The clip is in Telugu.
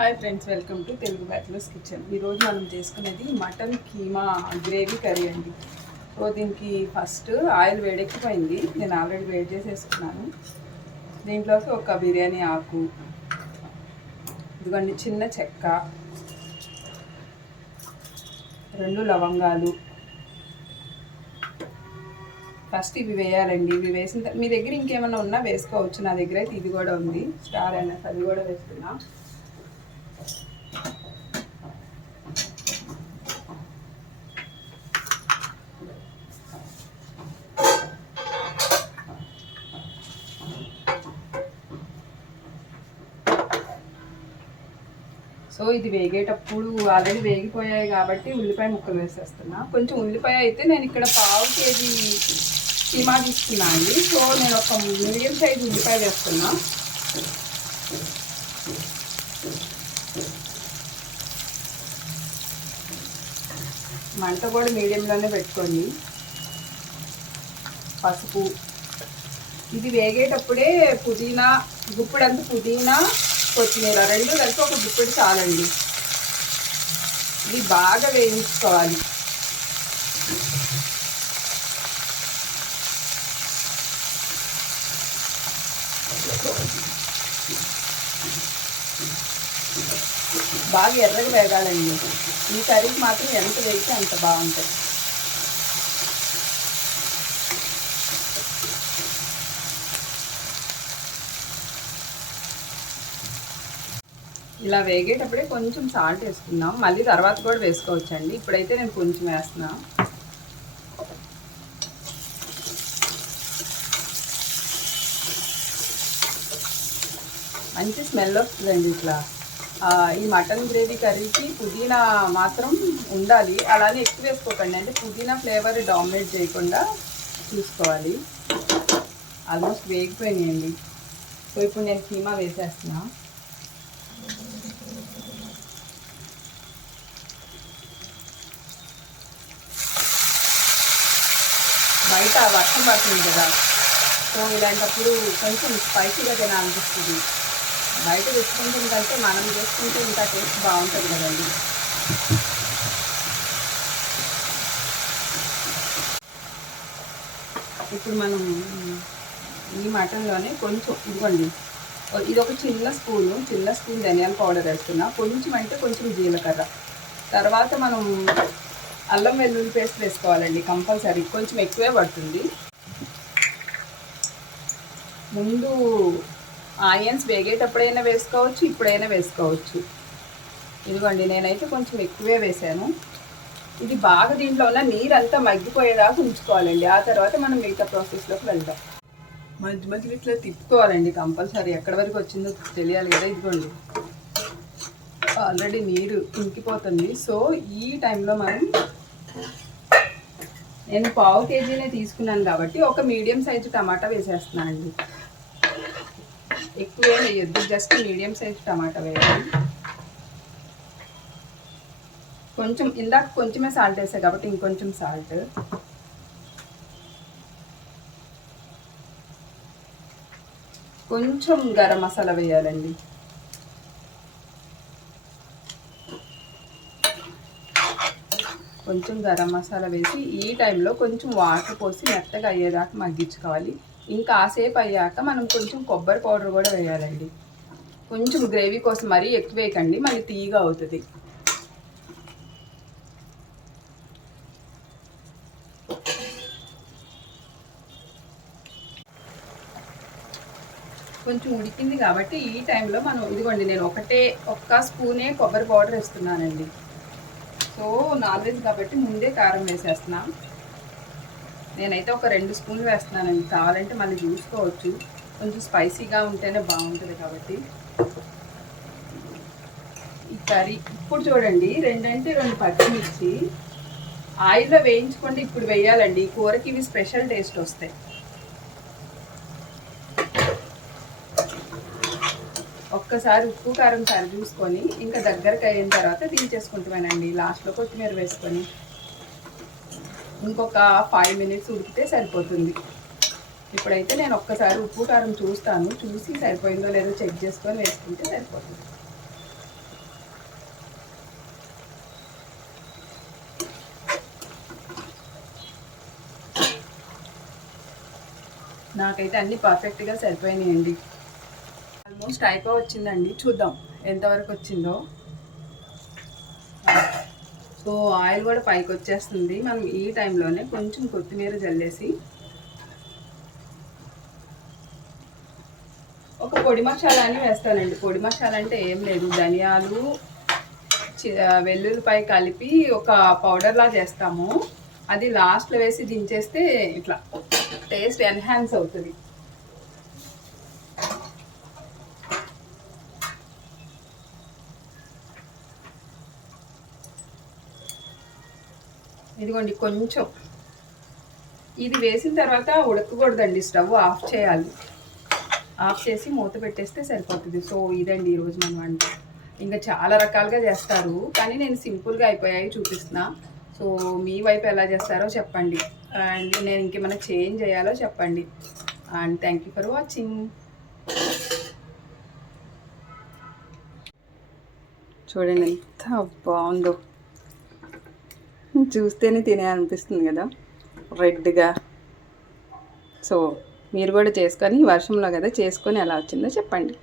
Hi friends, welcome to Telugu bachelors kitchen. ఈరోజు మనం చేసుకునేది మటన్ కీమా గ్రేవీ కర్రీ అండి. సో దీనికి ఫస్ట్ ఆయిల్ వేడెక్కిపోయింది, నేను ఆల్రెడీ వేడి చేసేసుకున్నాను. దీంట్లోకి ఒక బిర్యానీ ఆకు, ఇదిగోండి చిన్న చెక్క, 2 లవంగాలు. ఫస్ట్ ఇవి వేయాలండి. ఇవి వేసిన మీ దగ్గర ఇంకేమైనా ఉన్నా వేసుకోవచ్చు. నా దగ్గర అయితే ఇది కూడా ఉంది, స్టార్ అయినా అది కూడా వేస్తున్నా. సో ఇది వేగేటప్పుడు ఆల్రెడీ వేగిపోయాయి కాబట్టి ఉల్లిపాయ ముక్కలు వేసేస్తున్నా. కొంచెం ఉల్లిపాయ అయితే నేను ఇక్కడ 1/2 కేజీ కీమా తీసుకున్నా అండి. సో నేను ఒక మీడియం సైజ్ ఉల్లిపాయ వేస్తున్నా. మంట కూడా మీడియంలోనే పెట్టుకోండి. పసుపు, ఇది వేగేటప్పుడే పుదీనా, గుప్పెడంత పుదీనా, కొత్తిమీర 2 కలిపి ఒక గుప్పెడు చాలండి. ఇది బాగా వేయించుకోవాలి. బాగా ఎర్రగా వేగాలండి. ఈ కర్రీకి మాత్రం ఎంత వేగితే అంత బాగుంటుంది. ఇలా వేగేటప్పుడే కొంచెం సాల్ట్ వేసుకుందాం. మళ్ళీ తర్వాత కూడా వేసుకోవచ్చండి. ఇప్పుడైతే నేను కొంచెం వేస్తున్నా. మంచి స్మెల్ వస్తుందండి ఇట్లా. ఈ మటన్ గ్రేవీ కర్రీకి పుదీనా మాత్రం ఉండాలి. అలానే ఎక్కువ వేసుకోకండి, అంటే పుదీనా ఫ్లేవర్ డామినేట్ చేయకుండా చూసుకోవాలి. ఆల్మోస్ట్ వేగిపోయినాయండి. సో ఇప్పుడు నేను కీమా వేసేస్తున్నా. బయట వర్షం పడుతుంది కదా, సో ఇలాంటప్పుడు కొంచెం స్పైసీగా తినాలనిపిస్తుంది. బయట తెచ్చుకుంటుంది కంటే మనం చేసుకుంటే ఇంకా టేస్ట్ బాగుంటుంది కదండి. ఇప్పుడు మనం ఈ మటన్లోనే కొంచెం ఇదిగోండి, ఇది ఒక చిన్న స్పూన్ ధనియాల పౌడర్ వేస్తున్నా. కొంచెం అంటే కొంచెం జీలకర్ర. తర్వాత మనం అల్లం వెల్లుల్లి పేస్ట్ వేసుకోవాలండి కంపల్సరీ, కొంచెం ఎక్కువే పడుతుంది. ముందు ఆనియన్స్ వేగేటప్పుడైనా వేసుకోవచ్చు, ఇప్పుడైనా వేసుకోవచ్చు. ఇదిగోండి నేనైతే కొంచెం ఎక్కువే వేసాను. ఇది బాగా దీంట్లో ఉన్న నీరంతా మగ్గిపోయేదాకా ఉంచుకోవాలండి. ఆ తర్వాత మనం మిగతా ప్రాసెస్లోకి వెళ్దాం. మధ్య మధ్యలో ఇట్లా తిప్పుకోవాలండి కంపల్సరీ. ఎక్కడి వరకు వచ్చిందో తెలియాలి కదా. ఇదిగోండి ఆల్రెడీ నీరు ఇంకిపోతుంది. సో ఈ టైంలో నేను 1/2 కేజీనే తీసుకున్నాను కాబట్టి ఒక మీడియం సైజు టమాటా వేసేస్తున్నాను అండి. ఎక్కువ ఏం వేయొద్దు, జస్ట్ మీడియం సైజు టమాటా వేయాలి. కొంచెం ఇందాక కొంచెమే సాల్ట్ వేసాను కాబట్టి ఇంకొంచెం సాల్ట్. కొంచెం గరం మసాలా వేయాలండి. కొంచెం గరం మసాలా వేసి ఈ టైంలో కొంచెం వాటర్ పోసి మెత్తగా అయ్యేదాకా మగ్గించుకోవాలి. ఇంకా ఆసేపు అయ్యాక మనం కొంచెం కొబ్బరి పౌడర్ కూడా వేయాలండి. కొంచెం గ్రేవీ కోసం మరీ ఎక్కువ వేయకండి, మళ్ళీ తీయగా అవుతుంది. కొంచెం ఉడికింది కాబట్టి ఈ టైంలో మనం ఇదిగోండి నేను ఒక్క స్పూనే కొబ్బరి పౌడర్ వేస్తున్నానండి. సో నాన్ వెజ్ కాబట్టి ముందే కారం వేసేస్తున్నా. నేనైతే ఒక 2 స్పూన్లు వేస్తున్నానండి. కావాలంటే మళ్ళీ చూసుకోవచ్చు, కొంచెం స్పైసీగా ఉంటేనే బాగుంటుంది కాబట్టి. ఈ కర్రీ ఇప్పుడు చూడండి 2 పచ్చిమిర్చి ఆయిల్లో వేయించుకోండి, ఇప్పుడు వేయాలండి. ఈ కూరకి ఇవి స్పెషల్ టేస్ట్ వస్తాయి. ఒక్కసారి ఉప్పు కారం సరి చూసుకొని ఇంకా దగ్గరకు అయిన తర్వాత దించేసుకుంటామేనండి. లాస్ట్లో కొత్తిమీర వేసుకొని ఇంకొక 5 మినిట్స్ ఉడికితే సరిపోతుంది. ఇప్పుడైతే నేను ఒక్కసారి ఉప్పు కారం చూస్తాను, చూసి సరిపోయిందో లేదో చెక్ చేసుకొని వేసుకుంటే సరిపోతుంది. నాకైతే అన్నీ పర్ఫెక్ట్గా సరిపోయినాయండి. ఆల్మోస్ట్ వచ్చిందండి. చూద్దాం ఎంతవరకు వచ్చిందో. సో ఆయిల్ కూడా పైకి వచ్చేస్తుంది. మనం ఈ టైంలోనే కొంచెం కొత్తిమీర జల్లేసి ఒక పొడి మసాలా అని వేస్తానండి. పొడి మసాలా అంటే ఏం లేదు, ధనియాలు వెల్లుల్లిపాయ కలిపి ఒక పౌడర్లా చేస్తాము. అది లాస్ట్లో వేసి దించేస్తే ఇట్లా టేస్ట్ ఎన్హాన్స్ అవుతుంది. ఇదిగోండి కొంచెం ఇది వేసిన తర్వాత ఉడకకూడదండి, స్టవ్ ఆఫ్ చేయాలి. ఆఫ్ చేసి మూత పెట్టేస్తే సరిపోతుంది. సో ఇదండి ఈరోజు మన వంట. ఇంకా చాలా రకాలుగా చేస్తారు, కానీ నేను సింపుల్గా అయిపోయాయి చూపిస్తున్నా. సో మీ వైపు ఎలా చేస్తారో చెప్పండి, అండ్ నేను ఇంకేమైనా చేంజ్ చేయాలో చెప్పండి. And thank you for watching. చూడండి ఎంత బాగుందో, చూస్తేనే తినే అనిపిస్తుంది కదా రెడ్గా. సో మీరు కూడా చేసుకొని, వర్షంలో కదా చేసుకొని ఎలా వచ్చిందో చెప్పండి.